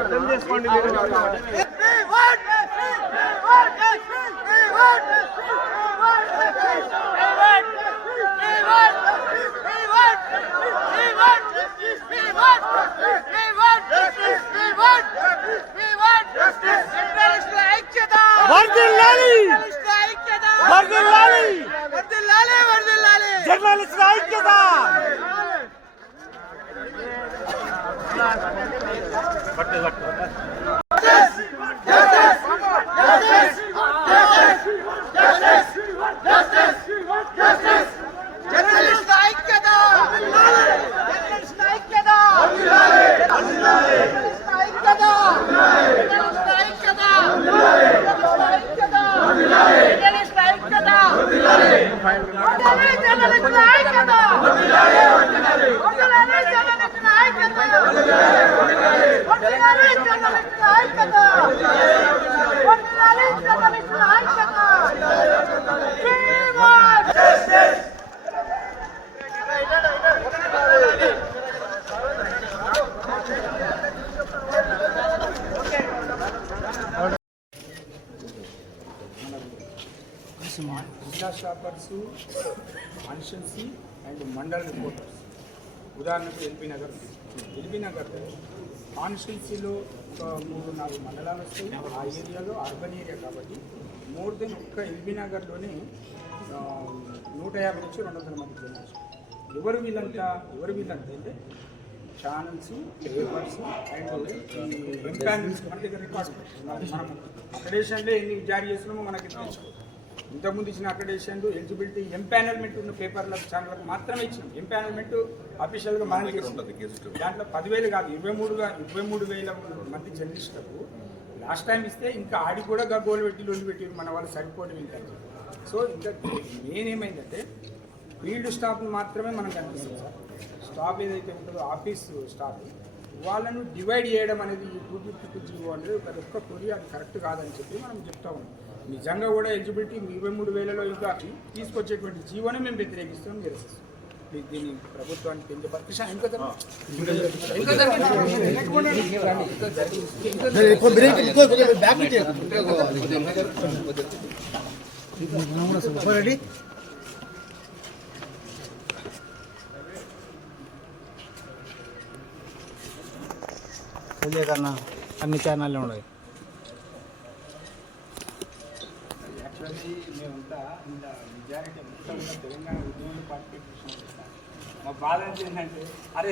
అర్థం చేసుకోండి. జర్నలిస్ట్ ఐక్యత. జిల్లా shoppers, constituency and mandal reporters. ఉదాహరణకు ఎల్బీ నగర్ కాన్స్టిట్యున్సీలో ఒక 3-4 మండలాలు వస్తాయి. ఆ ఏరియాలో అర్బన్ ఏరియా కాబట్టి మోర్ దెన్ ఒక్క ఎల్బీ నగర్లోనే 150 నుంచి 200 మంది జనాలు. ఎవరు వీళ్ళంతా అంటే ఛానల్స్, పేపర్స్ అండ్ ఎంపానల్స్. మన దగ్గర రికార్డు మనం అక్రెడిటేషన్లో ఎన్ని జారీ చేస్తున్నామో మనకి తెలుసు. ఇంతకుముందు ఇచ్చిన అక్రెడిటేషన్లు ఎలిజిబిలిటీ ఎంపానల్మెంట్ ఉన్న పేపర్లకు, ఛానళ్ళకు మాత్రమే ఇచ్చింది. ఎంపానల్మెంట్ అఫీషియల్గా మనకి ఉంటుంది. దాంట్లో 10,000 కాదు 23,000 మంది జర్నలిస్టులకు లాస్ట్ టైం ఇస్తే ఇంకా ఆడి కూడా గోలు పెట్టి లోన్లు పెట్టి మన వాళ్ళు సరిపోవడం ఏంటంటే. సో ఇంకా నేనేమైందంటే ఫీల్డ్ స్టాఫ్ని మాత్రమే మనం కనిపిస్తుంది సార్. స్టాఫ్ ఏదైతే ఉంటుందో ఆఫీస్ స్టాఫ్ వాళ్ళను డివైడ్ చేయడం అనేది 252 జీవో అనేది ప్రతి ఒక్క కొరి అది కరెక్ట్ కాదని చెప్పి మనం చెప్తా ఉన్నాం. నిజంగా కూడా ఎలిజిబిలిటీ 23,000లో ఇంకా తీసుకొచ్చేటువంటి జీవోనే మేము వ్యతిరేకిస్తాం, నిరసిస్తాం. దీన్ని ప్రభుత్వానికి తెలియపరిచే కన్నా అన్ని ఛానళ్ళు ఉన్నాయి. యాక్చువల్లీ మేమంతా ఇలా మెజారిటీ మొత్తం తెలంగాణ ఉద్యమంలో పార్టిసిపేట్ చేసినాం. మా బాధ ఏంటంటే అరే